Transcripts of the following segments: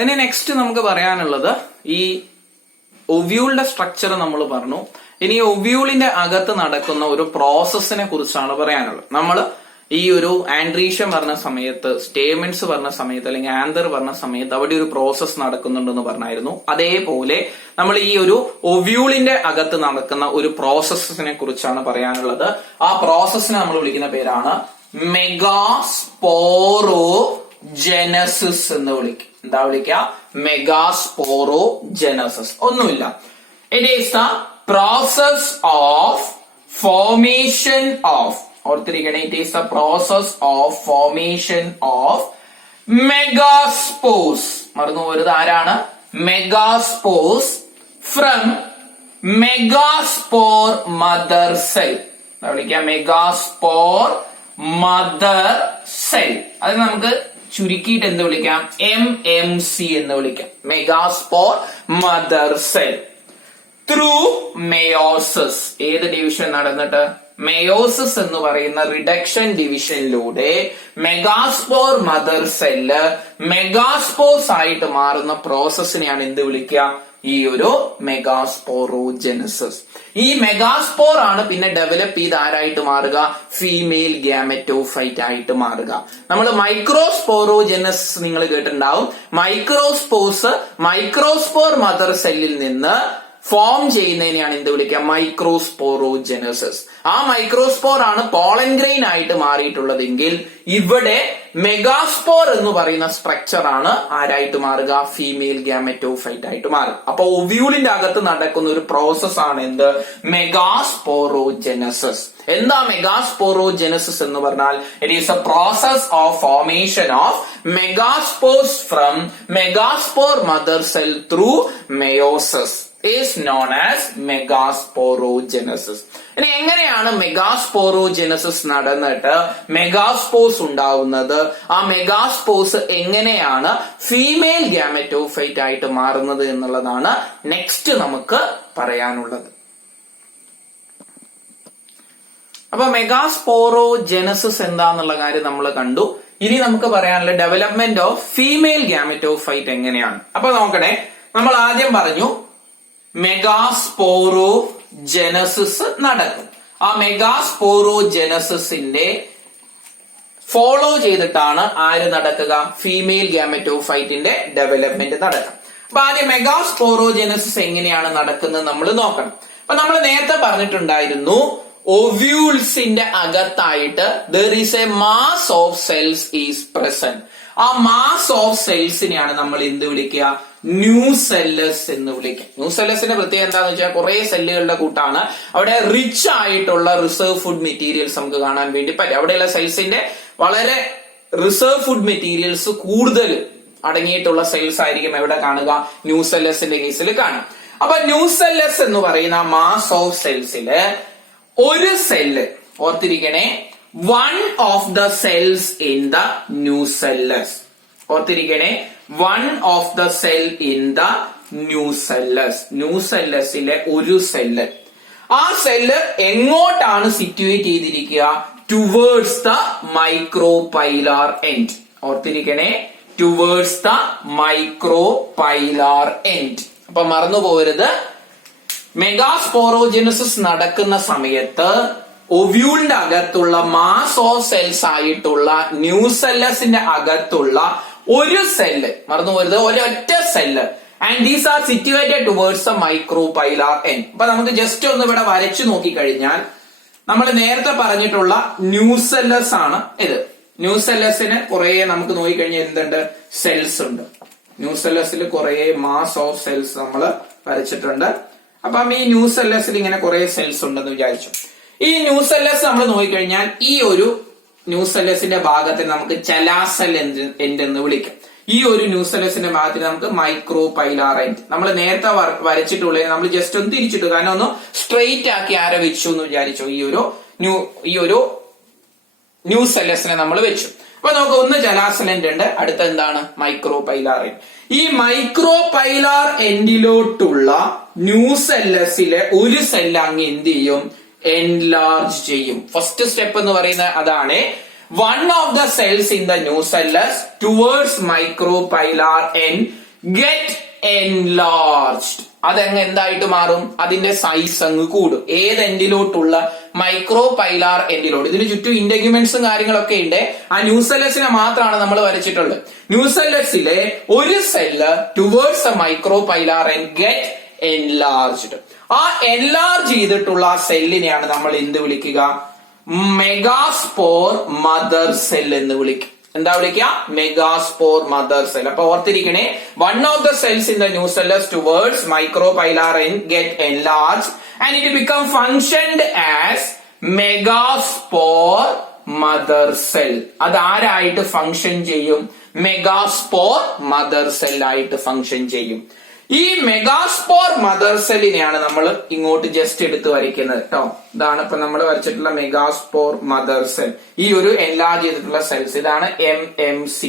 അതിന് നെക്സ്റ്റ് നമുക്ക് പറയാനുള്ളത് ഈ ഒവ്യൂളിന്റെ സ്ട്രക്ചർ നമ്മൾ പറഞ്ഞു. ഇനി ഒവ്യൂളിന്റെ അകത്ത് നടക്കുന്ന ഒരു പ്രോസസ്സിനെ കുറിച്ചാണ് പറയാനുള്ളത്. നമ്മൾ ഈ ഒരു ആൻഡ്രീഷ്യം പറഞ്ഞ സമയത്ത്, സ്റ്റേമെന്റ്സ് പറഞ്ഞ സമയത്ത്, അല്ലെങ്കിൽ ആന്തർ പറഞ്ഞ സമയത്ത് അവിടെ ഒരു പ്രോസസ്സ് നടക്കുന്നുണ്ടെന്ന് പറഞ്ഞായിരുന്നു. അതേപോലെ നമ്മൾ ഈ ഒരു ഒവ്യൂളിന്റെ അകത്ത് നടക്കുന്ന ഒരു പ്രോസസ്സിനെ കുറിച്ചാണ് പറയാനുള്ളത്. ആ പ്രോസസ്സിനെ നമ്മൾ വിളിക്കുന്ന പേരാണ് മെഗാസ്പോറോജെനസിസ് എന്ന് വിളിക്കും. എന്താ വിളിക്കുക? മെഗാസ്പോറോജെനസിസ്. ഒന്നുമില്ല, it is the process of formation of, ഓർത്തിരിക്കണേ, it is the process of formation of megaspores. മറന്നു പോരുത്, ആരാണ്? Megaspores from megaspore mother cell. എന്താ വിളിക്കുക? Megaspore mother cell. അത് നമുക്ക് ചുരുക്കിയിട്ട് എന്ത് വിളിക്കാം? MMC എന്ന് വിളിക്കാം. Megaspore mother cell through meiosis. ഏത് ഡിവിഷൻ നടന്നിട്ട്? മെയോസിസ് എന്ന് പറയുന്ന റിഡക്ഷൻ ഡിവിഷനിലൂടെ മെഗാസ്പോർ മദർ സെല്ല് മെഗാസ്പോർസ് ആയിട്ട് മാറുന്ന പ്രോസസ്സിനെയാണ് എന്ത് വിളിക്കുക? ഈ ഒരു മെഗാസ്പോറോജെനസിസ്. ഈ മെഗാസ്പോർ ആണ് പിന്നെ ഡെവലപ്പ് ചെയ്ത് ആരായിട്ട് മാറുക? ഫീമെയിൽ ഗ്യാമറ്റോഫൈറ്റ് ആയിട്ട് മാറുക. നമ്മൾ മൈക്രോസ്പോറോജെനസിസ് നിങ്ങൾ കേട്ടിട്ടുണ്ടാവും. മൈക്രോസ്പോർ മദർ സെല്ലിൽ നിന്ന് ഫോം ചെയ്യുന്നതിനെയാണ് എന്ത് വിളിക്കുക? മൈക്രോസ്പോറോജെനസിസ്. ആ മൈക്രോസ്പോർ ആണ് പോളൻ ഗ്രെയിൻ ആയിട്ട് മാറിയിട്ടുള്ളതെങ്കിൽ ഇവിടെ മെഗാസ്പോർ എന്ന് പറയുന്ന സ്ട്രക്ചർ ആണ് ആരായിട്ട് മാറുക? ഫീമെയിൽ ഗ്യാമറ്റോഫൈറ്റ് ആയിട്ട് മാറുക. അപ്പൊ ഒവ്യൂളിന്റെ അകത്ത് നടക്കുന്ന ഒരു പ്രോസസ് ആണ് എന്ത്? മെഗാസ്പോറോജെനസിസ്. എന്താ മെഗാസ്പോറോജെനസിസ് എന്ന് പറഞ്ഞാൽ? It is a process of formation of megaspores from megaspore mother cell through meiosis is known as megasporogenesis. ഇനി എങ്ങനെയാണ് മെഗാസ്പോറോജെനസിസ് നടന്നിട്ട് മെഗാസ്പോർസ് ഉണ്ടാവുന്നത്? ആ മെഗാസ്പോർസ് എങ്ങനെയാണ് ഫീമെയിൽ ഗ്യാമറ്റോഫൈറ്റ് ആയിട്ട് മാറുന്നത് എന്നുള്ളതാണ് നെക്സ്റ്റ് നമുക്ക് പറയാനുള്ളത്. അപ്പൊ മെഗാസ്പോറോജെനസിസ് എന്താന്നുള്ള കാര്യം നമ്മൾ കണ്ടു. ഇനി നമുക്ക് പറയാനുള്ള ഡെവലപ്മെന്റ് ഓഫ് ഫീമെയിൽ ഗ്യാമറ്റോഫൈറ്റ് എങ്ങനെയാണ്. അപ്പൊ നോക്കണേ, നമ്മൾ ആദ്യം പറഞ്ഞു മെഗാസ്പോറോജെനസിസ് നടക്കും. ആ മെഗാസ്പോറോജെനസിന്റെ ഫോളോ ചെയ്തിട്ടാണ് ആര് നടക്കുക? ഫീമെയിൽ ഗ്യാമറ്റോഫൈറ്റിന്റെ ഡെവലപ്മെന്റ് നടക്കുക. അപ്പൊ ആദ്യം മെഗാസ്പോറോജെനസിസ് എങ്ങനെയാണ് നടക്കുന്നത് നമ്മൾ നോക്കണം. അപ്പൊ നമ്മൾ നേരത്തെ പറഞ്ഞിട്ടുണ്ടായിരുന്നു, ഒവ്യൂൾസിന്റെ അകത്തായിട്ട് there is a mass of cells is present. ആ മാസ് ഓഫ് സെൽസിനെയാണ് നമ്മൾ എന്ത് വിളിക്കുക? ന്യൂസെല്ലസ് എന്ന് വിളിക്കുക. ന്യൂസെല്ലസിന്റെ പ്രത്യേകത എന്താണെന്ന് വെച്ചാൽ കുറെ സെല്ലുകളുടെ കൂട്ടാണ്. അവിടെ റിച്ച് ആയിട്ടുള്ള റിസർവ് ഫുഡ് മെറ്റീരിയൽസ് നമുക്ക് കാണാൻ വേണ്ടി പറ്റും. അവിടെയുള്ള സെൽസിന്റെ വളരെ റിസർവ് ഫുഡ് മെറ്റീരിയൽസ് കൂടുതൽ അടങ്ങിയിട്ടുള്ള സെൽസ് ആയിരിക്കും എവിടെ കാണുക? ന്യൂസെല്ലസിന്റെ കേസിൽ കാണും. അപ്പൊ ന്യൂസെല്ലസ് എന്ന് പറയുന്ന മാസ് ഓഫ് സെൽസില് ഒരു സെല്ല്, ഓർത്തിരിക്കണേ, one of the cells in the nucellus. ഓർത്തിരിക്കണേ, one of the cell in the nucellus. ന്യൂസെല്ലസിലെ ഒരു സെല്ല്. ആ സെല്ല് എങ്ങോട്ടാണ് സിറ്റുവേറ്റ് ചെയ്തിരിക്കുക? Towards the micropylar end. ഓർത്തിരിക്കണേ, ടുവേർഡ്സ് ദ മൈക്രോപൈലാർ എൻഡ്. അപ്പൊ മറന്നു പോകരുത്, മെഗാസ്പോറോജെനസിസ് നടക്കുന്ന സമയത്ത് ഒവ്യൂളിന്റെ അകത്തുള്ള മാസ് ഓഫ് സെൽസ് ആയിട്ടുള്ള ന്യൂസെല്ലസിന്റെ അകത്തുള്ള ഒരു സെല്ല്, മറന്നു പോരുത്, ഒരൊറ്റ cell, and these are situated towards a micropylar end. അപ്പൊ നമുക്ക് ജസ്റ്റ് ഒന്ന് ഇവിടെ വരച്ചു നോക്കിക്കഴിഞ്ഞാൽ നമ്മൾ നേരത്തെ പറഞ്ഞിട്ടുള്ള ന്യൂസെല്ലസ് ആണ് ഇത്. ന്യൂസെല്ലസിന് കുറെ നമുക്ക് നോക്കിക്കഴിഞ്ഞാൽ എന്തുണ്ട്? സെൽസ് ഉണ്ട്. ന്യൂസെല്ലസിൽ കുറെ മാസ് ഓഫ് സെൽസ് നമ്മൾ വരച്ചിട്ടുണ്ട്. അപ്പം ഈ ന്യൂസെല്ലസിൽ ഇങ്ങനെ കുറെ സെൽസ് ഉണ്ടെന്ന് വിചാരിച്ചു. ഈ ന്യൂസെല്ലസ് നമ്മൾ നോക്കിക്കഴിഞ്ഞാൽ ഈ ഒരു ന്യൂസെല്ലസിന്റെ ഭാഗത്തിന് നമുക്ക് ചെലാസെൽ എൻഡ് എന്ന് വിളിക്കാം. ഈ ഒരു ന്യൂസെല്ലസിന്റെ ഭാഗത്തിന് നമുക്ക് മൈക്രോപൈലാർ എൻഡ്. നമ്മൾ നേരത്തെ വരച്ചിട്ടുള്ളത് നമ്മൾ ജസ്റ്റ് ഒന്ന് തിരിച്ചിട്ടു, കാരണം ഒന്ന് സ്ട്രെയിറ്റ് ആക്കി ആരെ വെച്ചു എന്ന് വിചാരിച്ചു. ഈ ഒരു ന്യൂസെല്ലസിനെ നമ്മൾ വെച്ചു. അപ്പൊ നമുക്ക് ഒന്ന് ചെലാസെൽ എൻഡ് ഉണ്ട്, അടുത്ത എന്താണ്? Micropylar end. ഈ മൈക്രോപൈലാർ എൻഡിലോട്ടുള്ള ന്യൂസെല്ലസിലെ ഒരു സെല്ല് അങ്ങ് എന്ത് ചെയ്യും? എൻലാർജ് ചെയ്യും. ഫസ്റ്റ് സ്റ്റെപ്പ് എന്ന് പറയുന്നത് അതാണ്. one of the cells in the nucellus towards micropylar end get enlarged. അതങ്ങ് എന്തായിട്ട് മാറും? അതിന്റെ സൈസ് അങ്ങ് കൂടും. ഏത് എൻഡിലോട്ടുള്ള? മൈക്രോ പൈലാർ എൻഡിലോട്ട്. ഇതിന് ചുറ്റും ഇന്റഗ്യുമെന്റ്സും കാര്യങ്ങളൊക്കെ ഉണ്ട്. ആ ന്യൂസെല്ലസിനെ മാത്രമാണ് നമ്മൾ വരച്ചിട്ടുള്ളത്. ന്യൂസെല്ലസിലെ ഒരു cell towards a micropylar and get enlarged. ആ എൻലാർജ് ചെയ്തിട്ടുള്ള സെല്ലിനെയാണ് നമ്മൾ എന്ത് വിളിക്കുക? മെഗാസ്പോർ മദർ സെൽ എന്ന് വിളിക്കും. എന്താ വിളിക്കുക? Megaspore mother cell. അപ്പൊ ഓർത്തിരിക്കണേ, one of the cells in the nucellus towards micropylar and get enlarge and it become functioned as megaspore mother cell. അത് ആരായിട്ട് ഫങ്ഷൻ ചെയ്യും? മെഗാസ്പോർ മദർ സെൽ ആയിട്ട് ഫങ്ഷൻ ചെയ്യും. ഈ മെഗാസ്പോർ മദർ സെല്ലിനെയാണ് നമ്മൾ ഇങ്ങോട്ട് ജസ്റ്റ് എടുത്ത് വരയ്ക്കുന്നത് കേട്ടോ. ഇതാണ് ഇപ്പൊ നമ്മൾ വരച്ചിട്ടുള്ള മെഗാസ്പോർ മദർ സെൽ. ഈ ഒരു എൻലാർജ് ചെയ്തിട്ടുള്ള സെൽസ്, ഇതാണ് MMC.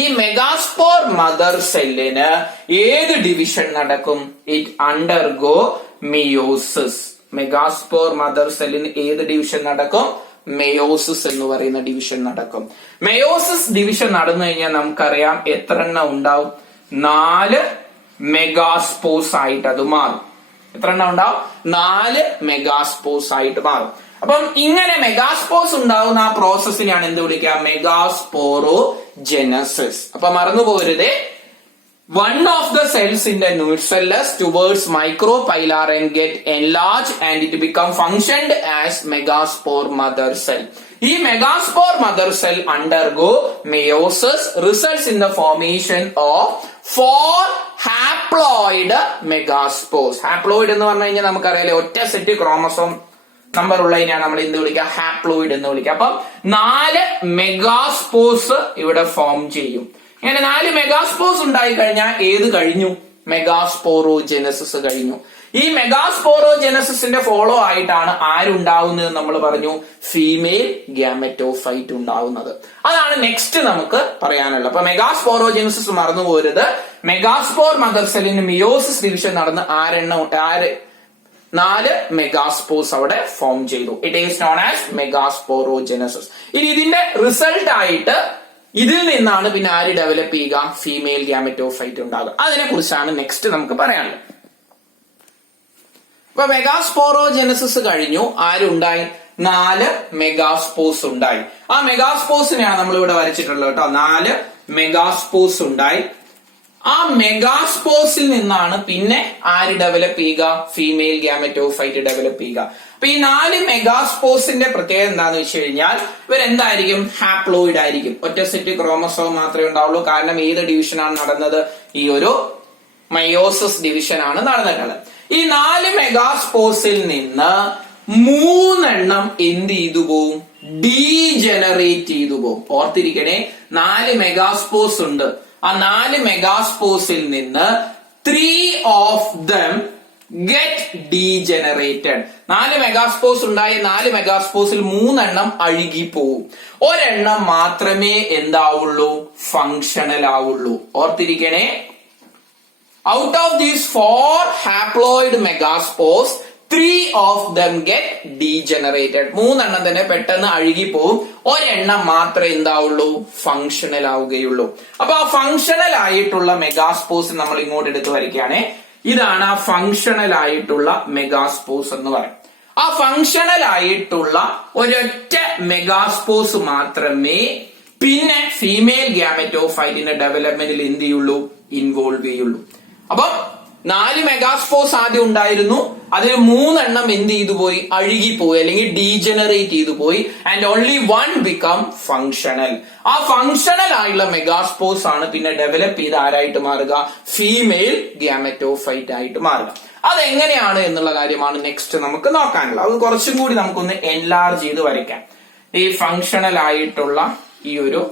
ഈ മെഗാസ്പോർ മദർ സെല്ലിന് ഏത് ഡിവിഷൻ നടക്കും? It undergo meiosis. Megaspore mother സെല്ലിന് ഏത് ഡിവിഷൻ നടക്കും? മെയോസിസ് എന്ന് പറയുന്ന ഡിവിഷൻ നടക്കും. മെയോസിസ് ഡിവിഷൻ നടന്നു കഴിഞ്ഞാൽ നമുക്കറിയാം എത്ര എണ്ണം ഉണ്ടാവും? 4 മെഗാസ്പോസ് ആയിട്ട് അത് മാറും. എത്ര എണ്ണം ഉണ്ടാവും? 4 മെഗാസ്പോസ് ആയിട്ട് മാറും. അപ്പം ഇങ്ങനെ മെഗാസ്പോസ് ഉണ്ടാവുന്ന ആ പ്രോസസ്സിനെയാണ് എന്ത് വിളിക്കുക? മെഗാസ്പോറോജെനസിസ്. അപ്പൊ മറന്നു പോരുത്, one of the cells in the nucellus towards micropylar and get enlarged and it become functioned as megaspore mother cell. ഈ megaspore mother cell undergo meiosis results in the formation of 4 haploid megaspores. Haploid എന്ന് പറഞ്ഞു കഴിഞ്ഞാൽ നമുക്കറിയാലേ ഒറ്റ set chromosome number ഉള്ളതിനെയാണ് നമ്മൾ എന്ത് വിളിക്കുക? Haploid എന്ന് വിളിക്കുക. അപ്പം 4 മെഗാസ്പോസ് ഇവിടെ ഫോം ചെയ്യും. ഇങ്ങനെ 4 മെഗാസ്പോസ് ഉണ്ടായി കഴിഞ്ഞാൽ ഏത് കഴിഞ്ഞു? മെഗാസ്പോറോജെനസിസ് കഴിഞ്ഞു. ഈ മെഗാസ്പോറോജെനസിന്റെ ഫോളോ ആയിട്ടാണ് ആരുണ്ടാവുന്നത്? നമ്മൾ പറഞ്ഞു ഫീമെയിൽ ഗ്യാമറ്റോഫൈറ്റ് ഉണ്ടാവുന്നത്. അതാണ് നെക്സ്റ്റ് നമുക്ക് പറയാനുള്ളത്. അപ്പൊ മെഗാസ്പോറോജെനസിസ് മറന്നു പോരുത്. മെഗാസ്പോർ മദർ സെല്ലിന് മിയോസിസ് ഡിവിഷൻ നടന്ന് 4 മെഗാസ്പോസ് അവിടെ ഫോം ചെയ്തു. It is known as megasporogenesis. ഇനി ഇതിന്റെ റിസൾട്ട് ആയിട്ട് ഇതിൽ നിന്നാണ് പിന്നെ ആര് ഡെവലപ്പ് ചെയ്യുക? ഫീമെയിൽ ഗ്യാമറ്റോഫൈറ്റ് ഉണ്ടാകുക. അതിനെ കുറിച്ചാണ് നെക്സ്റ്റ് നമുക്ക് പറയാനുള്ളത്. ഇപ്പൊ മെഗാസ്പോറോജെനസിസ് കഴിഞ്ഞു. ആരുണ്ടായി? 4 മെഗാസ്പോസ് ഉണ്ടായി. ആ മെഗാസ്പോസിനെയാണ് നമ്മൾ ഇവിടെ വരച്ചിട്ടുള്ളത് കേട്ടോ. 4 മെഗാസ്പോസ് ഉണ്ടായി. ആ മെഗാസ്പോസിൽ നിന്നാണ് പിന്നെ ആര് ഡെവലപ്പ് ചെയ്യുക? ഫീമെയിൽ ഗ്യാമറ്റോഫൈറ്റ് ഡെവലപ്പ് ചെയ്യുക. അപ്പൊ ഈ 4 മെഗാസ്പോസിന്റെ പ്രത്യേകത എന്താന്ന് വെച്ച് കഴിഞ്ഞാൽ ഇവരെന്തായിരിക്കും? ഹാപ്ലോയിഡ് ആയിരിക്കും. ഒറ്റ സെറ്റ് ക്രോമസോം മാത്രമേ ഉണ്ടാവുള്ളൂ. കാരണം ഏത് ഡിവിഷനാണ് നടന്നത്? ഈ ഒരു മയോസിസ് ഡിവിഷൻ ആണ് നടന്നിട്ടുള്ളത്. ഈ 4 മെഗാസ്പോസിൽ നിന്ന് 3 എണ്ണം എന്ത് ചെയ്തു പോവും? ഡീജനറേറ്റ് ചെയ്തു പോവും. ഓർത്തിരിക്കണേ, 4 മെഗാസ്പോസ് ഉണ്ട്. ആ 4 മെഗാസ്പോസിൽ നിന്ന് 3 of them ഗെറ്റ് ഡീജനറേറ്റഡ്. 4 മെഗാസ്പോസ് ഉണ്ടായ 4 മെഗാസ്പോസിൽ 3 എണ്ണം അഴുകിപ്പോവും. ഒരെണ്ണം മാത്രമേ എന്താവുള്ളൂ? ഫങ്ഷണൽ ആവുള്ളൂ. ഓർത്തിരിക്കണേ, out of these 4 haploid megaspores 3 of them get degenerated. 3 എണ്ണം തന്നെ പെട്ടെന്ന് അഴുകിപ്പോവും. ഒരെണ്ണം മാത്രമേ എന്താവുള്ളൂ? ഫങ്ഷണൽ ആവുകയുള്ളൂ. അപ്പൊ ആ ഫങ്ഷണൽ ആയിട്ടുള്ള മെഗാസ്പോസ് നമ്മൾ ഇങ്ങോട്ട് എടുത്ത് വരയ്ക്കുകയാണെ. ഇതാണ് ആ ഫങ്ഷണൽ ആയിട്ടുള്ള മെഗാസ്പോസ് എന്ന് പറയും. ആ ഫങ്ഷണൽ ആയിട്ടുള്ള ഒരൊറ്റ മെഗാസ്പോസ് മാത്രമേ പിന്നെ ഫീമെയിൽ ഗ്യാമറ്റോഫൈറ്റിന്റെ ഡെവലപ്മെന്റിൽ എന്ത് ചെയ്യുള്ളൂ? ഇൻവോൾവ് ചെയ്യുള്ളൂ. അപ്പൊ 4 മെഗാസ്പോസ് ആദ്യം ഉണ്ടായിരുന്നു. അതിൽ 3 എണ്ണം എന്ത് ചെയ്തു പോയി? അഴുകിപ്പോയി, അല്ലെങ്കിൽ ഡീജനറേറ്റ് ചെയ്തു പോയി. And only 1 become functional. ആ ഫങ്ഷണൽ ആയിട്ടുള്ള മെഗാസ്പോസ് ആണ് പിന്നെ ഡെവലപ്പ് ചെയ്ത് ആരായിട്ട് മാറുക? ഫീമെയിൽ ഗ്യാമറ്റോഫൈറ്റ് ആയിട്ട് മാറുക. അതെങ്ങനെയാണ് എന്നുള്ള കാര്യമാണ് നെക്സ്റ്റ് നമുക്ക് നോക്കാനുള്ളത്. അത് കുറച്ചും കൂടി നമുക്കൊന്ന് എൻലാർജ് ചെയ്ത് വരയ്ക്കാം. ഈ ഫങ്ഷണൽ ആയിട്ടുള്ള ഈ ഒരു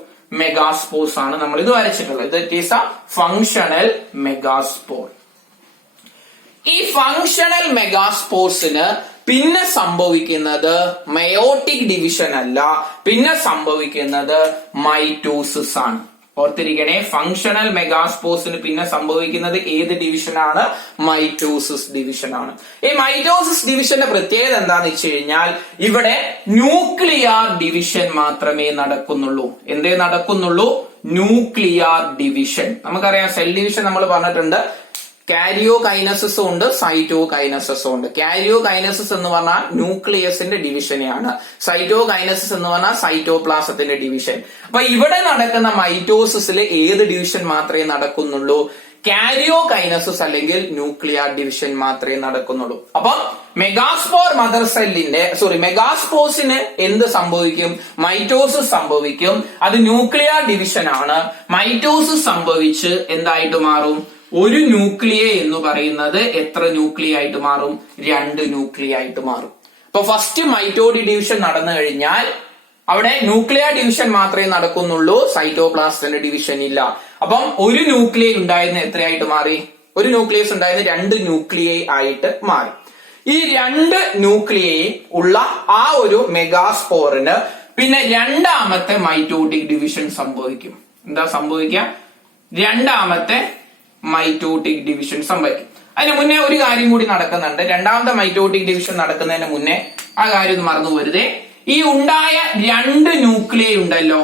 മെഗാസ്പോസ് ആണ് നമ്മൾ ഇത് വരച്ചിട്ടുള്ളത്. It is a functional megaspore. ഈ ഫങ്ഷണൽ മെഗാസ്പോർസിന് പിന്നെ സംഭവിക്കുന്നത് മയോട്ടിക് ഡിവിഷൻ അല്ല, പിന്നെ സംഭവിക്കുന്നത് മൈറ്റോസിസ് ആണ്. ഓർത്തിരിക്കണേ, ഫങ്ഷണൽ മെഗാസ്പോസിന് പിന്നെ സംഭവിക്കുന്നത് ഏത് ഡിവിഷനാണ്? മൈറ്റോസിസ് ഡിവിഷനാണ്. ഈ മൈറ്റോസിസ് ഡിവിഷന്റെ പ്രത്യേകത എന്താന്ന് വെച്ച് കഴിഞ്ഞാൽ ഇവിടെ ന്യൂക്ലിയർ ഡിവിഷൻ മാത്രമേ നടക്കുന്നുള്ളൂ. എന്തേ നടക്കുന്നുള്ളൂ? Nuclear division. നമുക്കറിയാം സെൽ ഡിവിഷൻ നമ്മൾ പറഞ്ഞിട്ടുണ്ട്. കാരിയോകൈനസിസും ഉണ്ട്, സൈറ്റോകൈനസിസും ഉണ്ട്. കാരിയോകൈനസിസ് എന്ന് പറഞ്ഞാൽ ന്യൂക്ലിയസിന്റെ ഡിവിഷനെയാണ്. സൈറ്റോകൈനസിസ് എന്ന് പറഞ്ഞാൽ സൈറ്റോപ്ലാസത്തിന്റെ ഡിവിഷൻ. അപ്പൊ ഇവിടെ നടക്കുന്ന മൈറ്റോസിസിൽ ഏത് ഡിവിഷൻ മാത്രമേ നടക്കുന്നുള്ളൂ? കാരിയോകൈനസിസ് അല്ലെങ്കിൽ ന്യൂക്ലിയർ ഡിവിഷൻ മാത്രമേ നടക്കുന്നുള്ളൂ. അപ്പം മെഗാസ്പോർ മദർ സെല്ലിന്റെ മെഗാസ്പോസിന് എന്ത് സംഭവിക്കും? മൈറ്റോസിസ് സംഭവിക്കും. അത് ന്യൂക്ലിയർ ഡിവിഷൻ ആണ്. മൈറ്റോസിസ് സംഭവിച്ച് എന്തായിട്ട് മാറും? ഒരു ന്യൂക്ലിയ എന്ന് പറയുന്നത് എത്ര ന്യൂക്ലിയ ആയിട്ട് മാറും? 2 ന്യൂക്ലിയ ആയിട്ട് മാറും. അപ്പൊ ഫസ്റ്റ് മൈറ്റോട്ടിക് ഡിവിഷൻ നടന്നു കഴിഞ്ഞാൽ അവിടെ ന്യൂക്ലിയർ ഡിവിഷൻ മാത്രമേ നടക്കുന്നുള്ളൂ, സൈറ്റോപ്ലാസത്തിന്റെ ഡിവിഷൻ ഇല്ല. അപ്പം ഒരു ന്യൂക്ലിയ ഉണ്ടായിരുന്ന എത്രയായിട്ട് മാറി? ഒരു ന്യൂക്ലിയസ് ഉണ്ടായിരുന്ന 2 ന്യൂക്ലിയ ആയിട്ട് മാറി. ഈ 2 ന്യൂക്ലിയ ഉള്ള ആ ഒരു മെഗാസ്പോറിന് പിന്നെ രണ്ടാമത്തെ മൈറ്റോട്ടിക് ഡിവിഷൻ സംഭവിക്കും. എന്താ സംഭവിക്കുക? രണ്ടാമത്തെ മൈറ്റോട്ടിക് ഡിവിഷൻ സംഭവിക്കും. അതിന് മുന്നേ ഒരു കാര്യം കൂടി നടക്കുന്നുണ്ട്. രണ്ടാമത്തെ മൈറ്റോട്ടിക് ഡിവിഷൻ നടക്കുന്നതിന് മുന്നേ ആ കാര്യം ഒന്ന് മറന്നു പോരുതേ. ഈ ഉണ്ടായ 2 ന്യൂക്ലിയ ഉണ്ടല്ലോ,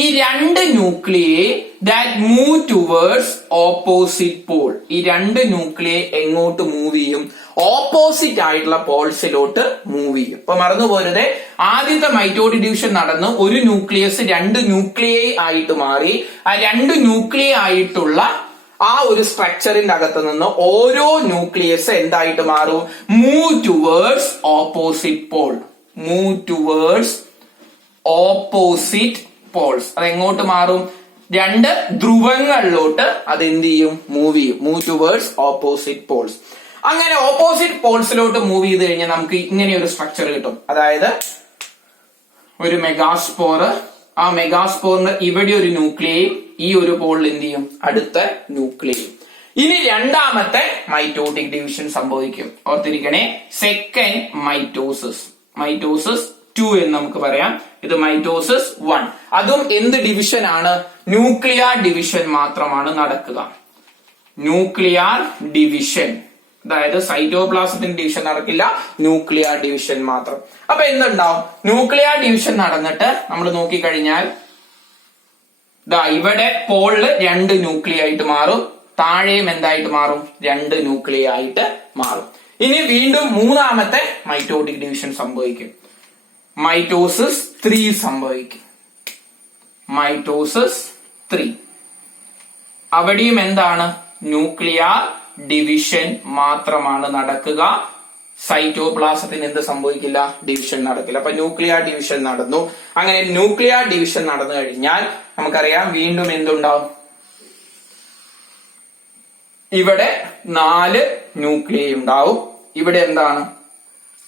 ഈ 2 nuclei that move towards opposite pole. ഈ 2 ന്യൂക്ലിയ എങ്ങോട്ട് മൂവ് ചെയ്യും? ഓപ്പോസിറ്റ് ആയിട്ടുള്ള പോൾസിലോട്ട് മൂവ് ചെയ്യും. അപ്പൊ മറന്നു പോരുതേ, ആദ്യത്തെ മൈറ്റോട്ടിക് ഡിവിഷൻ നടന്നു, ഒരു ന്യൂക്ലിയസ് 2 ന്യൂക്ലിയ ആയിട്ട് മാറി. ആ 2 ന്യൂക്ലിയ ആയിട്ടുള്ള ആ ഒരു സ്ട്രക്ചറിന്റെ അകത്ത് നിന്ന് ഓരോ ന്യൂക്ലിയസ് എന്തായിട്ട് മാറും? Move towards opposite pole. Move towards opposite poles. അത് എങ്ങോട്ട് മാറും? 2 ധ്രുവങ്ങളിലോട്ട് അത് എന്ത് ചെയ്യും? മൂവ് ചെയ്യും. Move towards opposite Paul's. അങ്ങനെ ഓപ്പോസിറ്റ് പോൾസിലോട്ട് മൂവ് ചെയ്ത് കഴിഞ്ഞാൽ നമുക്ക് ഇങ്ങനെ ഒരു സ്ട്രക്ചർ കിട്ടും. അതായത് ഒരു മെഗാസ്പോർ, ആ മെഗാസ്പോറിന് ഇവിടെ ഒരു ന്യൂക്ലിയയും ഈ ഒരു പോളിൽ എന്ത് ചെയ്യും? അടുത്ത ന്യൂക്ലിയയും. ഇനി രണ്ടാമത്തെ മൈറ്റോട്ടിക് ഡിവിഷൻ സംഭവിക്കും. ഓർത്തിരിക്കണേ, സെക്കൻഡ് മൈറ്റോസിസ്. മൈറ്റോസിസ് 2 എന്ന് നമുക്ക് പറയാം. ഇത് മൈറ്റോസിസ് 1. അതും എന്ത് ഡിവിഷൻ ആണ്? ന്യൂക്ലിയർ ഡിവിഷൻ മാത്രമാണ് നടക്കുക. Nuclear division. അതായത് സൈറ്റോപ്ലാസത്തിന്റെ ഡിവിഷൻ നടക്കില്ല, ന്യൂക്ലിയർ ഡിവിഷൻ മാത്രം. അപ്പൊ എന്തുണ്ടാവും? ന്യൂക്ലിയർ ഡിവിഷൻ നടന്നിട്ട് നമ്മൾ നോക്കിക്കഴിഞ്ഞാൽ ഇവിടെ പോളില് 2 ന്യൂക്ലിയ ആയിട്ട് മാറും, താഴെയും എന്തായിട്ട് മാറും? 2 ന്യൂക്ലിയ ആയിട്ട് മാറും. ഇനി വീണ്ടും മൂന്നാമത്തെ മൈറ്റോട്ടിക് ഡിവിഷൻ സംഭവിക്കും. മൈറ്റോസിസ് 3 സംഭവിക്കും. മൈറ്റോസിസ് 3. അവിടെയും എന്താണ്? ന്യൂക്ലിയർ ഡിവിഷൻ മാത്രമാണ് നടക്കുക. സൈറ്റോപ്ലാസത്തിന് എന്ത് സംഭവിക്കില്ല? ഡിവിഷൻ നടക്കില്ല. അപ്പൊ ന്യൂക്ലിയർ ഡിവിഷൻ നടന്നു. അങ്ങനെ ന്യൂക്ലിയർ ഡിവിഷൻ നടന്നു കഴിഞ്ഞാൽ നമുക്കറിയാം വീണ്ടും എന്തുണ്ടാവും? ഇവിടെ 4 ന്യൂക്ലിയ ഉണ്ടാവും. ഇവിടെ എന്താണ്?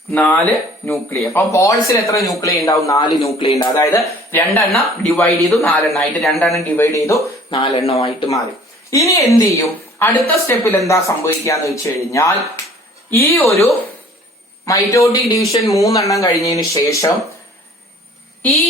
4 ന്യൂക്ലിയ. അപ്പൊ പോൾസിൽ എത്ര ന്യൂക്ലിയ ഉണ്ടാവും? 4 ന്യൂക്ലിയ ഉണ്ടാവും. അതായത് 2 ഡിവൈഡ് ചെയ്തു 4 ആയിട്ട്, 2 ഡിവൈഡ് ചെയ്തു 4 ആയിട്ട് മാറി. ഇനി എന്ത് ചെയ്യും? അടുത്ത സ്റ്റെപ്പിൽ എന്താ സംഭവിക്കാന്ന് വെച്ച് കഴിഞ്ഞാൽ ഈ ഒരു മൈറ്റോട്ടിക് ഡിവിഷൻ 3 കഴിഞ്ഞതിന് ശേഷം ഈ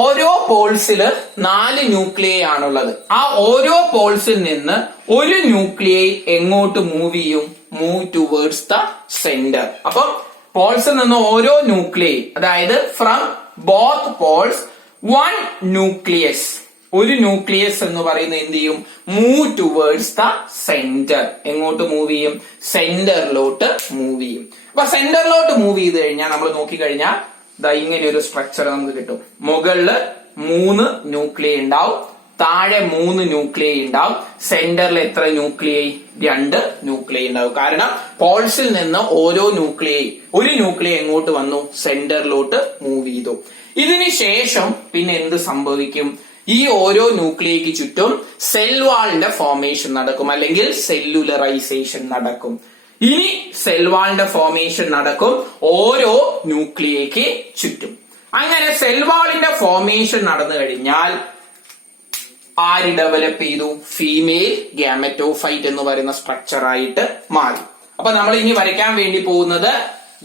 ഓരോ പോൾസില് 4 ന്യൂക്ലിയ ആണുള്ളത്. ആ ഓരോ പോൾസിൽ നിന്ന് ഒരു ന്യൂക്ലിയ എങ്ങോട്ട് മൂവ് ചെയ്യും? Move towards the centre. അപ്പം പോൾസിൽ നിന്ന് ഓരോ ന്യൂക്ലിയ, അതായത് ഫ്രം ബോത്ത് പോൾസ് 1 ന്യൂക്ലിയസ്, ഒരു ന്യൂക്ലിയസ് എന്ന് പറയുന്നത് എന്ത് ചെയ്യും? Move towards the centre. എങ്ങോട്ട് മൂവ് ചെയ്യും? സെന്ററിലോട്ട് മൂവ് ചെയ്യും. അപ്പൊ സെന്ററിലോട്ട് മൂവ് ചെയ്ത് കഴിഞ്ഞാൽ നമ്മൾ നോക്കിക്കഴിഞ്ഞാൽ ഇങ്ങനെ ഒരു സ്ട്രക്ചർ നമുക്ക് കിട്ടും. മുകളില് 3 ന്യൂക്ലിയ ഉണ്ടാവും, താഴെ 3 ന്യൂക്ലിയ ഉണ്ടാവും, സെന്ററിൽ എത്ര ന്യൂക്ലിയ? 2 ന്യൂക്ലിയ ഉണ്ടാവും. കാരണം പോൾസിൽ നിന്ന് ഓരോ ന്യൂക്ലിയ, ഒരു ന്യൂക്ലിയ എങ്ങോട്ട് വന്നു? സെന്ററിലോട്ട് മൂവ് ചെയ്തു. ഇതിന് ശേഷം പിന്നെ എന്ത് സംഭവിക്കും? ഈ ഓരോ ന്യൂക്ലിയയ്ക്ക് ചുറ്റും സെൽ വാളിന്റെ ഫോർമേഷൻ നടക്കും, അല്ലെങ്കിൽ സെല്ലുലറൈസേഷൻ നടക്കും. ഇനി സെൽ വാളിന്റെ ഫോർമേഷൻ നടക്കും ഓരോ ന്യൂക്ലിയയ്ക്ക് ചുറ്റും. അങ്ങനെ സെൽ വാളിന്റെ ഫോർമേഷൻ നടന്നു കഴിഞ്ഞാൽ ആര് ഡെവലപ്പ് ചെയ്തു? ഫീമെയിൽ ഗാമറ്റോഫൈറ്റ് എന്ന് പറയുന്ന സ്ട്രക്ചർ ആയിട്ട് മാറി. അപ്പൊ നമ്മൾ ഇനി വരയ്ക്കാൻ വേണ്ടി പോകുന്നത്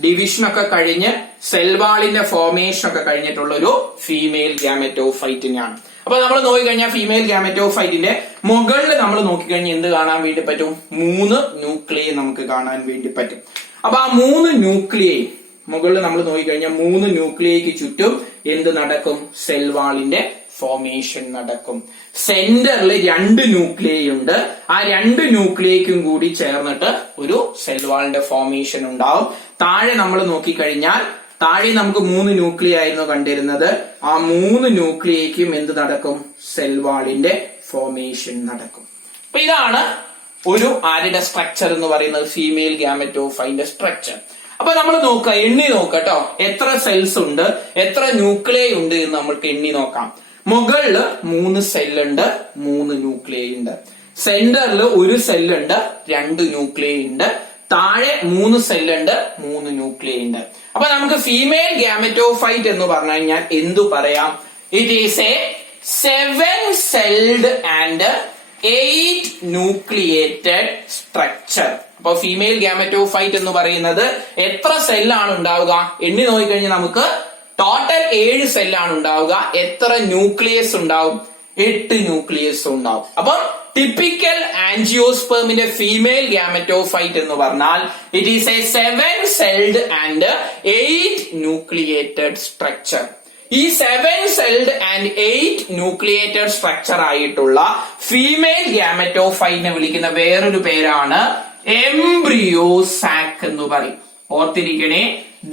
ഡിവിഷൻ ഒക്കെ കഴിഞ്ഞ് സെൽവാളിന്റെ ഫോർമേഷൻ ഒക്കെ കഴിഞ്ഞിട്ടുള്ള ഒരു ഫീമെയിൽ ഗാമറ്റോഫൈറ്റിനെയാണ്. അപ്പൊ നമ്മൾ നോക്കിക്കഴിഞ്ഞാൽ ഫീമെയിൽ ഗാമറ്റോഫൈറ്റിന്റെ മുകളിൽ നമ്മൾ നോക്കിക്കഴിഞ്ഞാൽ എന്ത് കാണാൻ വേണ്ടി പറ്റും? 3 ന്യൂക്ലിയ നമുക്ക് കാണാൻ വേണ്ടി പറ്റും. അപ്പൊ ആ 3 ന്യൂക്ലിയ മുകളിൽ നമ്മൾ നോക്കിക്കഴിഞ്ഞാൽ 3 ന്യൂക്ലിയയ്ക്ക് ചുറ്റും എന്ത് നടക്കും? സെൽവാളിന്റെ ഫോർമേഷൻ നടക്കും. സെന്ററിൽ 2 ന്യൂക്ലിയൈ ഉണ്ട്. ആ 2 ന്യൂക്ലിയൈക്കും കൂടി ചേർന്നിട്ട് ഒരു സെൽ വാളിന്റെ ഫോർമേഷൻ ഉണ്ടാവും. താഴെ നമ്മൾ നോക്കിക്കഴിഞ്ഞാൽ താഴെ നമുക്ക് 3 ന്യൂക്ലിയൈ ആയിരുന്നു കണ്ടിരുന്നത്. ആ 3 ന്യൂക്ലിയൈക്കും എന്ത് നടക്കും? സെൽ വാളിന്റെ ഫോർമേഷൻ നടക്കും. അപ്പൊ ഇതാണ് ഒരു ആരുടെ സ്ട്രക്ചർ എന്ന് പറയുന്നത്? ഫീമെയിൽ ഗാമറ്റോഫൈറ്റിന്റെ സ്ട്രക്ചർ. അപ്പൊ നമ്മൾ നോക്കുക, എണ്ണി നോക്കട്ടോ, എത്ര സെൽസ് ഉണ്ട്, എത്ര ന്യൂക്ലിയൈ ഉണ്ട് എന്ന് നമ്മൾക്ക് എണ്ണി നോക്കാം. മുകളില് 3 സെല്ലുണ്ട്, 3 ന്യൂക്ലിയൈ ഉണ്ട്. സെന്ററിൽ 1 സെല്ലുണ്ട്, 2 ന്യൂക്ലിയൈ ഉണ്ട്. താഴെ 3 സെല്ലുണ്ട്, 3 ന്യൂക്ലിയൈ ഉണ്ട്. അപ്പൊ നമുക്ക് ഫീമെയിൽ ഗാമറ്റോഫൈറ്റ് എന്ന് പറഞ്ഞു കഴിഞ്ഞാൽ എന്തു പറയാം? It is a 7 celled and 8 nucleated structure. അപ്പൊ ഫീമെയിൽ ഗാമറ്റോഫൈറ്റ് എന്ന് പറയുന്നത് എത്ര സെല്ലാണ് ഉണ്ടാവുക? എണ്ണി നോക്കിക്കഴിഞ്ഞാൽ നമുക്ക് ടോട്ടൽ 7 സെല്ലാണ് ഉണ്ടാവുക. എത്ര ന്യൂക്ലിയസ് ഉണ്ടാവും? 8 ന്യൂക്ലിയസ് ഉണ്ടാവും. അപ്പൊ ടിപ്പിക്കൽ ആൻജിയോസ്പെർമിന്റെ ഫീമെയിൽ ഗാമറ്റോഫൈറ്റ് എന്ന് പറഞ്ഞാൽ it is a 7 celled and 8 nucleated structure. ഈ 7 സെൽഡ് ആൻഡ് 8 ന്യൂക്ലിയേറ്റഡ് സ്ട്രക്ചർ ആയിട്ടുള്ള ഫീമെയിൽ ഗാമറ്റോഫൈറ്റിനെ വിളിക്കുന്ന വേറൊരു പേരാണ് എംബ്രിയോ സാക് എന്ന് പറയും. ഓർത്തിരിക്കണേ,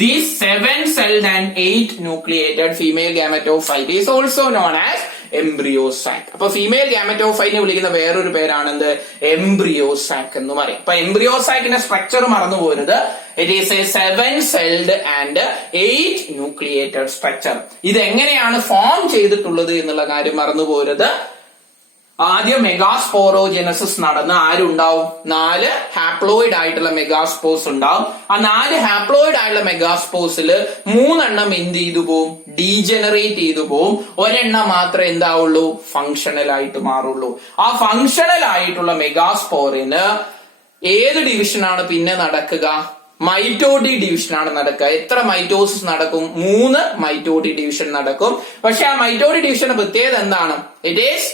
these 7 celled and 8 nucleated female gametophyte is also known as embryo sac. അപ്പൊ ഫീമെയിൽ ഗാമറ്റോഫൈറ്റിനെ വിളിക്കുന്ന വേറൊരു പേരാണ് എന്ത്? എംബ്രിയോ സാക് എന്ന് പറയും. അപ്പൊ എംബ്രിയോ സാക്കിന്റെ സ്ട്രക്ചർ മറന്നു പോരുത്. It is a 7 celled and 8 nucleated structure. ഇത് എങ്ങനെയാണ് ഫോം ചെയ്തിട്ടുള്ളത് എന്നുള്ള കാര്യം മറന്നു പോരുത്. ആദ്യം മെഗാസ്പോറോജെനസിസ് നടന്ന് ആരുണ്ടാവും? 4 ഹാപ്ലോയിഡ് ആയിട്ടുള്ള മെഗാസ്പോസ് ഉണ്ടാവും. ആ 4 ഹാപ്ലോയിഡ് ആയിട്ടുള്ള മെഗാസ്പോസിൽ 3 എണ്ണം എന്ത് ചെയ്തു പോവും? ഡീജനറേറ്റ് ചെയ്തു പോവും. ഒരെണ്ണം മാത്രമേ എന്താവുള്ളൂ? ഫങ്ഷണൽ ആയിട്ട് മാറുള്ളൂ. ആ ഫങ്ഷണൽ ആയിട്ടുള്ള മെഗാസ്പോറിന് ഏത് ഡിവിഷനാണ് പിന്നെ നടക്കുക? മൈറ്റോട്ടിക് ഡിവിഷൻ ആണ് നടക്കുക. എത്ര മൈറ്റോസിസ് നടക്കും? 3 മൈറ്റോട്ടിക് ഡിവിഷൻ നടക്കും. പക്ഷെ ആ മൈറ്റോട്ടിക് ഡിവിഷന്റെ പ്രത്യേകത എന്താണ്? It is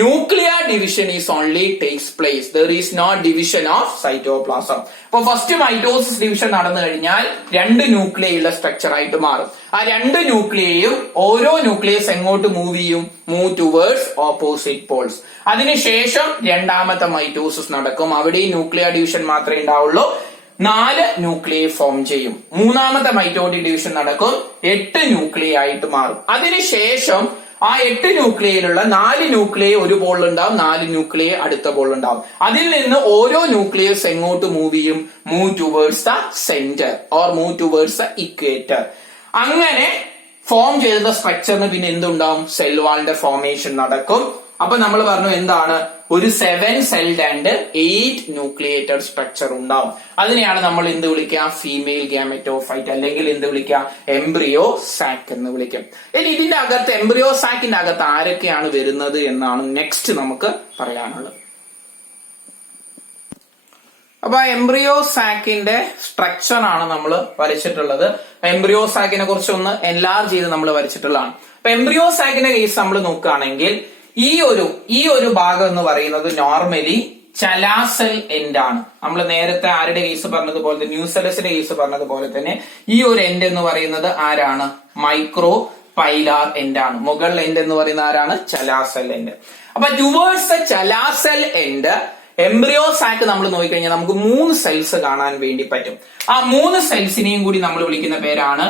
nuclear division is only takes place. There is no division of cytoplasm. അപ്പൊ ഫസ്റ്റ് മൈറ്റോസിസ് ഡിവിഷൻ നടന്നു കഴിഞ്ഞാൽ 2 ന്യൂക്ലിയൈ ഉള്ള സ്ട്രക്ചർ ആയിട്ട് മാറും. ആ 2 ന്യൂക്ലിയയും ഓരോ ന്യൂക്ലിയസ് എങ്ങോട്ട് മൂവ് ചെയ്യും? Move towards opposite Paul's. അതിനുശേഷം രണ്ടാമത്തെ മൈറ്റോസിസ് നടക്കും. അവിടെ ന്യൂക്ലിയർ ഡിവിഷൻ മാത്രമേ ഉണ്ടാവുള്ളൂ. 4 ന്യൂക്ലിയൈ ഫോം ചെയ്യും. മൂന്നാമത്തെ മൈറ്റോട്ടിക് ഡിവിഷൻ നടക്കും. 8 ന്യൂക്ലിയൈ ആയിട്ട് മാറും. അതിനുശേഷം ആ 8 ന്യൂക്ലിയയിലുള്ള 4 ന്യൂക്ലിയൈ ഒരു പോളിൽ ഉണ്ടാവും, 4 ന്യൂക്ലിയൈ അടുത്ത പോളിൽ ഉണ്ടാവും. അതിൽ നിന്ന് ഓരോ ന്യൂക്ലിയസ് എങ്ങോട്ട് മൂവ് ചെയ്യും? Move towards the centre or move towards the equator. അങ്ങനെ ഫോം ചെയ്ത സ്ട്രക്ചറിന് പിന്നെ എന്തുണ്ടാവും? സെൽ വാളിന്റെ ഫോർമേഷൻ നടക്കും. അപ്പൊ നമ്മൾ പറഞ്ഞു എന്താണ്? ഒരു 7 സെൽഡ് ആൻഡ് 8 ന്യൂക്ലിയേറ്റഡ് സ്ട്രക്ചർ ഉണ്ടാവും. അതിനെയാണ് നമ്മൾ എന്ത് വിളിക്കുക? ഫീമെയിൽ ഗാമറ്റോഫൈറ്റ് അല്ലെങ്കിൽ എന്ത് വിളിക്കുക? എംബ്രിയോ സാക് എന്ന് വിളിക്കും. ഇനി ഇതിന്റെ അകത്ത് എംബ്രിയോ സാക്കിന്റെ അകത്ത് ആരൊക്കെയാണ് വരുന്നത് എന്നാണ് നെക്സ്റ്റ് നമുക്ക് പറയാനുള്ളത്. അപ്പൊ എംബ്രിയോ സാക്കിന്റെ സ്ട്രക്ചർ ആണ് നമ്മൾ വരച്ചിട്ടുള്ളത്. എംബ്രിയോ സാക്കിനെ കുറിച്ച് ഒന്ന് എൻലാർജ് ചെയ്ത് നമ്മൾ വരച്ചിട്ടുള്ളതാണ്. അപ്പൊ എംബ്രിയോ സാക്കിന്റെ കേസ് നമ്മൾ നോക്കുകയാണെങ്കിൽ ഈ ഒരു ഭാഗം എന്ന് പറയുന്നത് നോർമലി ചലാസൽ എൻഡ് ആണ്. നമ്മൾ നേരത്തെ ആരുടെ കേസ് പറഞ്ഞതുപോലെ തന്നെ, ന്യൂസെലസിന്റെ കേസ് പറഞ്ഞതുപോലെ തന്നെ ഈ ഒരു എൻഡ് എന്ന് പറയുന്നത് ആരാണ്? മൈക്രോ പൈലാർ എൻഡ് ആണ്. മുകൾ എൻഡ് എന്ന് പറയുന്ന ആരാണ്? Chalazal end. അപ്പൊ towards the chalazal end embryo sac നമ്മൾ നോക്കിക്കഴിഞ്ഞാൽ നമുക്ക് 3 സെൽസ് കാണാൻ വേണ്ടി പറ്റും. ആ 3 സെൽസിനെയും കൂടി നമ്മൾ വിളിക്കുന്ന പേരാണ്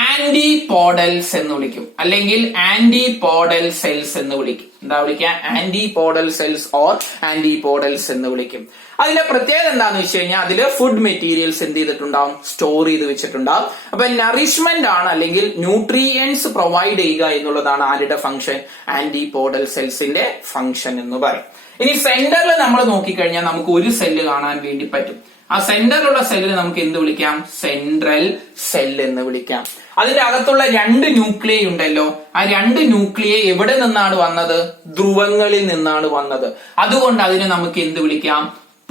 ആന്റിപോഡൽസ് എന്ന് വിളിക്കും, അല്ലെങ്കിൽ ആന്റിപോഡൽ സെൽസ് എന്ന് വിളിക്കും. എന്താ വിളിക്കുക? ആന്റിപോഡൽ സെൽസ് ഓർ ആന്റിപോഡൽസ് എന്ന് വിളിക്കും. അതിന്റെ പ്രത്യേകത എന്താന്ന് വെച്ച് കഴിഞ്ഞാൽ അതില് ഫുഡ് മെറ്റീരിയൽസ് എന്ത് ചെയ്തിട്ടുണ്ടാവും? സ്റ്റോർ ചെയ്ത് വെച്ചിട്ടുണ്ടാവും. അപ്പൊ നറിഷ്മെന്റ് ആണ് അല്ലെങ്കിൽ ന്യൂട്രിയൻസ് പ്രൊവൈഡ് ചെയ്യുക എന്നുള്ളതാണ് ആരുടെ ഫംഗ്ഷൻ? ആന്റിപോഡൽ സെൽസിന്റെ ഫംഗ്ഷൻ എന്ന് പറയും. ഇനി സെന്ററിൽ നമ്മൾ നോക്കിക്കഴിഞ്ഞാൽ നമുക്ക് ഒരു സെല്ല് കാണാൻ വേണ്ടി പറ്റും. ആ സെന്ററിലുള്ള സെല്ലിന് നമുക്ക് എന്ത് വിളിക്കാം? സെൻട്രൽ സെൽ എന്ന് വിളിക്കാം. അതിന്റെ അകത്തുള്ള 2 ന്യൂക്ലിയൈ ഉണ്ടല്ലോ, ആ 2 ന്യൂക്ലിയൈ എവിടെ നിന്നാണ് വന്നത്? ധ്രുവങ്ങളിൽ നിന്നാണ് വന്നത്. അതുകൊണ്ട് അതിനെ നമുക്ക് എന്ത് വിളിക്കാം?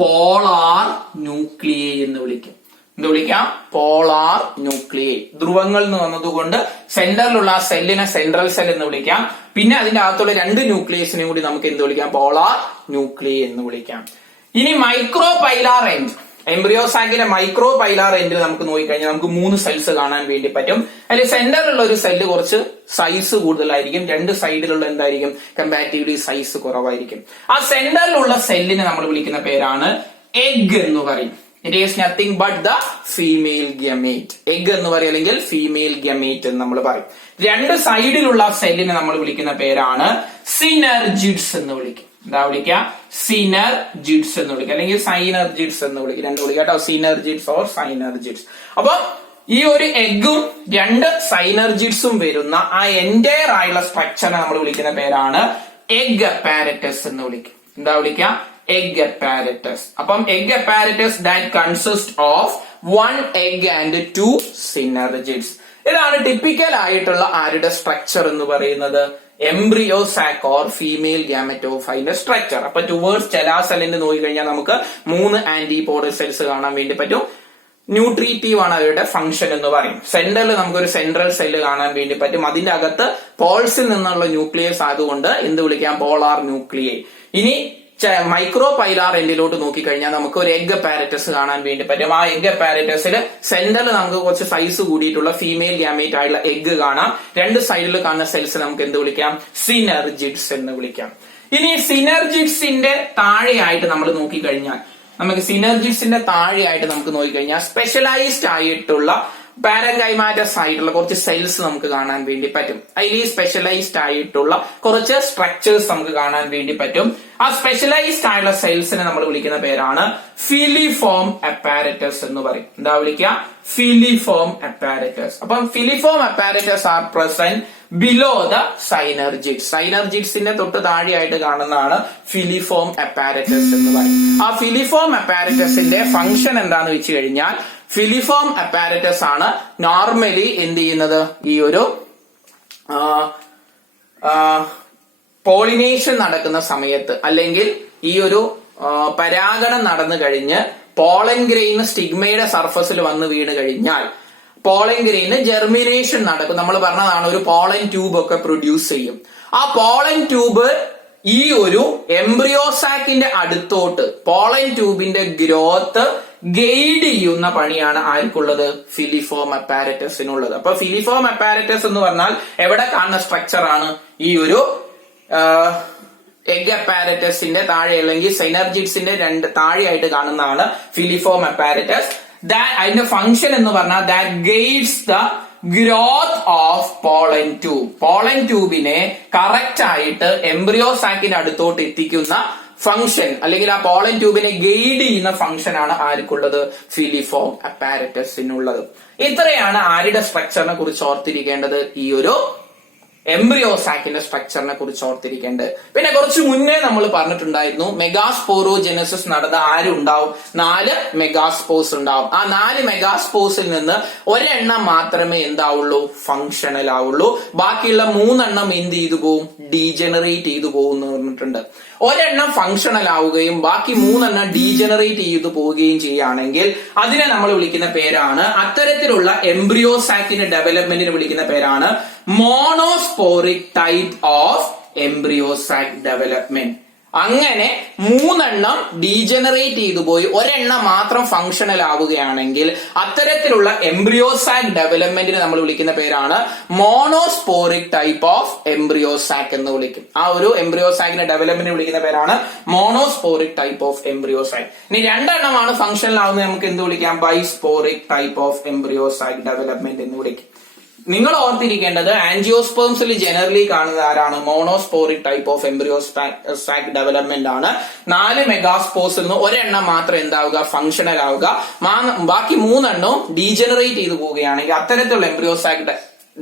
പോളാർ ന്യൂക്ലിയൈ എന്ന് വിളിക്കാം. എന്ത് വിളിക്കാം? Polar nuclei. ധ്രുവങ്ങളിൽ നിന്ന് വന്നതുകൊണ്ട് സെന്ററിലുള്ള ആ സെല്ലിനെ സെൻട്രൽ സെൽ എന്ന് വിളിക്കാം. പിന്നെ അതിന്റെ അകത്തുള്ള 2 ന്യൂക്ലിയസിനെയും കൂടി നമുക്ക് എന്ത് വിളിക്കാം? പോളാർ ന്യൂക്ലിയൈ എന്ന് വിളിക്കാം. ഇനി മൈക്രോ പൈലാർ എൻഡ്. എംബ്രിയോസാക്കിന്റെ മൈക്രോ പൈലാർ എൻഡിൽ നമുക്ക് നോക്കിക്കഴിഞ്ഞാൽ നമുക്ക് 3 സെൽസ് കാണാൻ വേണ്ടി പറ്റും. അതിൽ സെന്ററിലുള്ള ഒരു സെല്ല് കുറച്ച് സൈസ് കൂടുതലായിരിക്കും, 2 സൈഡിലുള്ള എന്തായിരിക്കും കമ്പാരിറ്റീവ്ലി സൈസ് കുറവായിരിക്കും. ആ സെന്ററിലുള്ള സെല്ലിനെ നമ്മൾ വിളിക്കുന്ന പേരാണ് എഗ് എന്ന് പറയും. It is nothing but the female gamete. Egg എന്ന് പറയും, അല്ലെങ്കിൽ ഫീമെയിൽ ഗമേറ്റ് എന്ന് നമ്മൾ പറയും. 2 സൈഡിലുള്ള സെല്ലിനെ നമ്മൾ വിളിക്കുന്ന പേരാണ് സിനർജിഡ്സ് എന്ന് വിളിക്കും. എന്താ വിളിക്കുക? സിനർജിഡ്സ് എന്ന് വിളിക്കുക, അല്ലെങ്കിൽ സൈനർജിഡ്സ് എന്ന് വിളിക്കും. 2 വിളിക്കുക കേട്ടോ, സിനർജിഡ്സ് ഓർ സൈനർജിഡ്സ്. അപ്പൊ ഈ ഒരു എഗ്ഗും 2 സൈനർജിഡ്സും വരുന്ന ആ എൻറ്റയർ ആയുള്ള സ്ട്രക്ചറിനെ നമ്മൾ വിളിക്കുന്ന പേരാണ് എഗ് അപ്പാരറ്റസ് എന്ന് വിളിക്കും. എന്താ വിളിക്കുക? Egg apparatus. അപ്പം egg apparatus that consist of 1 egg and 2 synergids. ഇതാണ് ടിപ്പിക്കൽ ആയിട്ടുള്ള ആരുടെ സ്ട്രക്ചർ എന്ന് പറയുന്നത്? എംബ്രിയോ സാക്ക് ഓർ ഫീമെയിൽ ഗാമറ്റോഫൈറ്റിന്റെ സ്ട്രക്ചർ. അപ്പൊ ടുവേർഡ്സ് ചെലാസെല്ലിന്റെ നോക്കിക്കഴിഞ്ഞാൽ നമുക്ക് 3 ആന്റിപോഡൽ സെൽസ് കാണാൻ വേണ്ടി പറ്റും. ന്യൂട്രീറ്റീവ് ആണ് അവരുടെ ഫംഗ്ഷൻ എന്ന് പറയും. സെന്ററിൽ നമുക്കൊരു സെൻട്രൽ സെല്ല് കാണാൻ വേണ്ടി പറ്റും. അതിന്റെ അകത്ത് പോൾസിൽ നിന്നുള്ള ന്യൂക്ലിയസ് ആയതുകൊണ്ട് എന്ത് വിളിക്കാം? Polar nuclei. ഇനി മൈക്രോ പൈലാർ എൻഡിലോട്ട് നോക്കിക്കഴിഞ്ഞാൽ നമുക്ക് ഒരു എഗ് അപ്പാരറ്റസ് കാണാൻ വേണ്ടി പറ്റും. ആ എഗ് അപ്പാരറ്റസിൽ സെന്ററിൽ നമുക്ക് കുറച്ച് സൈസ് കൂടിയിട്ടുള്ള ഫീമെയിൽ ഗാമേറ്റ് ആയിട്ടുള്ള എഗ് കാണാം. 2 സൈഡിൽ കാണുന്ന സെൽസ് നമുക്ക് എന്ത് വിളിക്കാം? സിനർജിഡ്സ് എന്ന് വിളിക്കാം. ഇനി സിനർജിഡ്സിന്റെ താഴെയായിട്ട് നമ്മൾ നോക്കിക്കഴിഞ്ഞാൽ നമുക്ക് നോക്കിക്കഴിഞ്ഞാൽ സ്പെഷ്യലൈസ്ഡ് ആയിട്ടുള്ള പാരങ്കൈമാറ്റസ് ആയിട്ടുള്ള കുറച്ച് സെൽസ് നമുക്ക് കാണാൻ വേണ്ടി പറ്റും. അതിൽ ഈ സ്പെഷ്യലൈസ്ഡ് ആയിട്ടുള്ള കുറച്ച് സ്ട്രക്ചേഴ്സ് നമുക്ക് കാണാൻ വേണ്ടി പറ്റും. ആ സ്പെഷ്യലൈസ്ഡ് ആയിട്ടുള്ള സെൽസിനെ നമ്മൾ വിളിക്കുന്ന പേരാണ് ഫിലിഫോം അപ്പാരറ്റസ് എന്ന് പറയും. എന്താ വിളിക്കുക? Filiform apparatus. അപ്പം filiform apparatus are present below the synergids. സൈനർജിഡ്സിന്റെ തൊട്ട് താഴെയായിട്ട് കാണുന്നതാണ് ഫിലിഫോം അപ്പാരറ്റസ് എന്ന് പറയും. ആ ഫിലിഫോം അപ്പാരറ്റസിന്റെ ഫംഗ്ഷൻ എന്താന്ന് വെച്ച് കഴിഞ്ഞാൽ, ഫിലിഫോം അപ്പാരറ്റസ് ആണ് നോർമലി എന്ത് ചെയ്യുന്നത്? ഈ ഒരു പോളിനേഷൻ നടക്കുന്ന സമയത്ത്, അല്ലെങ്കിൽ ഈ ഒരു പരാഗണം നടന്നു കഴിഞ്ഞ് പോളൻ ഗ്രെയിൻ സ്റ്റിഗ്മയുടെ സർഫസിൽ വന്ന് വീണ് കഴിഞ്ഞാൽ പോളൻ ഗ്രെയിന് ജെർമിനേഷൻ നടക്കും. നമ്മൾ പറഞ്ഞതാണ് ഒരു പോളൻ ട്യൂബ് ഒക്കെ പ്രൊഡ്യൂസ് ചെയ്യും. ആ പോളൻ ട്യൂബ് ഈ ഒരു എംബ്രിയോസാക്കിന്റെ അടുത്തോട്ട് പോളൻ ട്യൂബിന്റെ ഗ്രോത്ത് ഗൈഡ് ചെയ്യുന്ന പണിയാണ് ആർക്കുള്ളത്? ഫിലിഫോം അപ്പാരറ്റസിനുള്ളത്. അപ്പൊ ഫിലിഫോം അപ്പാരറ്റസ് എന്ന് പറഞ്ഞാൽ എവിടെ കാണുന്ന സ്ട്രക്ചർ ആണ്? ഈ ഒരു എഗ് അപ്പാരറ്റസിന്റെ താഴെ, അല്ലെങ്കിൽ സൈനർജിഡ്സിന്റെ താഴെയായിട്ട് കാണുന്നതാണ് ഫിലിഫോം അപ്പാരറ്റസ്. അതിന്റെ ഫംഗ്ഷൻ എന്ന് പറഞ്ഞാൽ that guides the growth of pollen tube. Pollen ട്യൂബിനെ കറക്റ്റ് ആയിട്ട് എംബ്രിയോസാക്കിന്റെ അടുത്തോട്ട് എത്തിക്കുന്ന ഫംഗ്ഷൻ, അല്ലെങ്കിൽ ആ പോളൻ ട്യൂബിനെ ഗൈഡ് ചെയ്യുന്ന ഫംഗ്ഷൻ ആണ് ആർക്കുള്ളത്? ഫിലിഫോം അപ്പാരറ്റസിനുള്ളത്. ഇത്രയാണ് ആരുടെ സ്ട്രക്ചറിനെ കുറിച്ച് ഓർത്തിരിക്കേണ്ടത്? ഈ ഒരു എംബ്രിയോസാക്കിന്റെ സ്ട്രക്ചറിനെ കുറിച്ച് ഓർത്തിരിക്കേണ്ടത്. പിന്നെ കുറച്ച് മുന്നേ നമ്മൾ പറഞ്ഞിട്ടുണ്ടായിരുന്നു, മെഗാസ്പോറോജെനസിസ് നടന്ന ആരുണ്ടാവും? 4 മെഗാസ്പോസ് ഉണ്ടാവും. ആ 4 മെഗാസ്പോസിൽ നിന്ന് ഒരെണ്ണം മാത്രമേ എന്താവുള്ളൂ? ഫങ്ഷണൽ ആവുള്ളൂ. ബാക്കിയുള്ള 3 എണ്ണം എന്ത് ചെയ്തു പോവും? ഡീജനറേറ്റ് ചെയ്തു പോകും എന്ന് പറഞ്ഞിട്ടുണ്ട്. ഒരെണ്ണം ഫങ്ഷണൽ ആവുകയും ബാക്കി 3 എണ്ണം ഡീജനറേറ്റ് ചെയ്തു പോവുകയും ചെയ്യുകയാണെങ്കിൽ അതിനെ നമ്മൾ വിളിക്കുന്ന പേരാണ്, അത്തരത്തിലുള്ള എംബ്രിയോസാക്കിന്റെ ഡെവലപ്മെന്റിന് വിളിക്കുന്ന പേരാണ് monosporic type of embryo sac development. അങ്ങനെ 3 എണ്ണം ഡീജനറേറ്റ് ചെയ്തു പോയി ഒരെണ്ണം മാത്രം ഫങ്ഷണൽ ആവുകയാണെങ്കിൽ അത്തരത്തിലുള്ള എംബ്രിയോസാക് ഡെവലപ്മെന്റിനെ നമ്മൾ വിളിക്കുന്ന പേരാണ് മോണോസ്പോറിക് ടൈപ്പ് ഓഫ് എംബ്രിയോസാക് എന്ന് വിളിക്കും. ആ ഒരു എംബ്രിയോസാക്കിന്റെ ഡെവലപ്മെന്റിനെ വിളിക്കുന്ന പേരാണ് മോണോസ്പോറിക് ടൈപ്പ് ഓഫ് എംബ്രിയോസാക്. ഇനി 2 എണ്ണമാണ് ഫങ്ഷണൽ ആവുന്നത്, നമുക്ക് എന്ത് വിളിക്കാം? ബൈസ്പോറിക് ടൈപ്പ് ഓഫ് എംബ്രിയോസാക് ഡെവലപ്മെന്റ് എന്ന് വിളിക്കും. നിങ്ങൾ ഓർത്തിരിക്കേണ്ടത്, ആൻജിയോസ്പേംസിൽ ജനറലി കാണുന്നത് ആരാണ്? Monosporic type of embryo sac development ആണ്. 4 മെഗാസ്പോസിൽ നിന്ന് ഒരെണ്ണം മാത്രം എന്താവുക? ഫങ്ഷണൽ ആവുക. ബാക്കി 3 എണ്ണവും ഡീജനറേറ്റ് ചെയ്തു പോവുകയാണെങ്കിൽ അത്തരത്തിലുള്ള എംബ്രിയോസാക്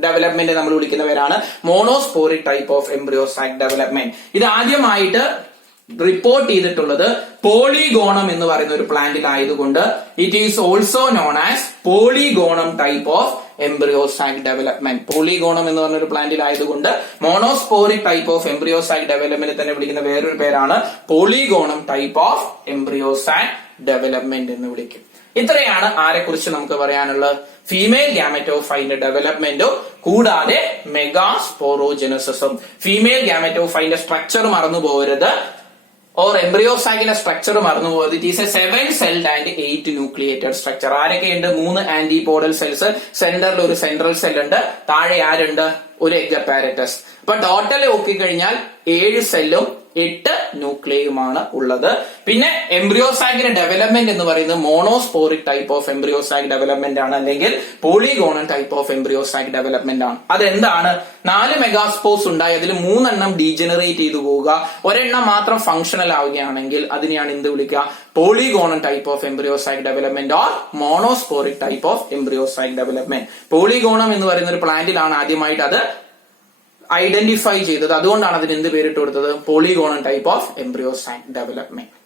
ഡെവലപ്മെന്റ് നമ്മൾ വിളിക്കുന്ന പേരാണ് monosporic type of embryo sac development. ഇത് ആദ്യമായിട്ട് റിപ്പോർട്ട് ചെയ്തിട്ടുള്ളത് പോളിഗോണം എന്ന് പറയുന്ന ഒരു പ്ലാന്റിൽ ആയതുകൊണ്ട് it is also known as polygonum type of embryo sac development. Polygonum എന്ന് പറഞ്ഞ ഒരു പ്ലാന്റിൽ ആയതുകൊണ്ട് monosporic type of embryo sac development തന്നെ വിളിക്കുന്ന വേറൊരു പേരാണ് polygonum type of embryo sac development എന്ന് വിളിക്കും. ഇത്രയാണ് ആരെക്കുറിച്ച് നമുക്ക് പറയാനുള്ളത്, ഫീമെയിൽ ഗാമറ്റോഫൈറ്റിന്റെ ഡെവലപ്മെന്റും കൂടാതെ മെഗാസ്പോറോജെനസിസും. ഫീമെയിൽ ഗാമറ്റോഫൈറ്റിന്റെ സ്ട്രക്ചർ മറന്നു പോകരുത്. ഓർ എംബ്രിയോസാക്കിന്റെ സ്ട്രക്ചർ മറന്നുപോയത് it is a 7 celled and 8 nucleated structure. ആരൊക്കെയുണ്ട്? 3 ആന്റിപോഡൽ സെൽസ്, സെന്ററിൽ ഒരു സെൻട്രൽ സെൽ ഉണ്ട്, താഴെ ആരുണ്ട്? ഒരു എഗ് അപ്പാരറ്റസ്. അപ്പൊ ടോട്ടൽ നോക്കിക്കഴിഞ്ഞാൽ 7 സെല്ലും 8 ന്യൂക്ലിയുമാണ് ഉള്ളത്. പിന്നെ എംബ്രിയോസാക്കിന്റെ ഡെവലപ്മെന്റ് എന്ന് പറയുന്നത് monosporic type of embryo sac development ആണ്, അല്ലെങ്കിൽ polygonal type of embryo sac development ആണ്. അതെന്താണ്? 4 മെഗാസ്പോർസ് ഉണ്ടായി അതിൽ 3 എണ്ണം ഡീജനറേറ്റ് ചെയ്തു പോവുക, ഒരെണ്ണം മാത്രം ഫംഗ്ഷണൽ ആവുകയാണെങ്കിൽ അതിനെയാണ് എന്ത് വിളിക്കുക? Polygonal type of embryo sac development or monosporic type of embryo sac development. Polygonum എന്ന് പറയുന്ന ഒരു പ്ലാന്റിലാണ് ആദ്യമായിട്ട് അത് ഐഡന്റിഫൈ ചെയ്തത്. അതുകൊണ്ടാണ് അതിന് എന്ത് പേരിട്ട് കൊടുത്തത്? Polygonal type of embryo sac development.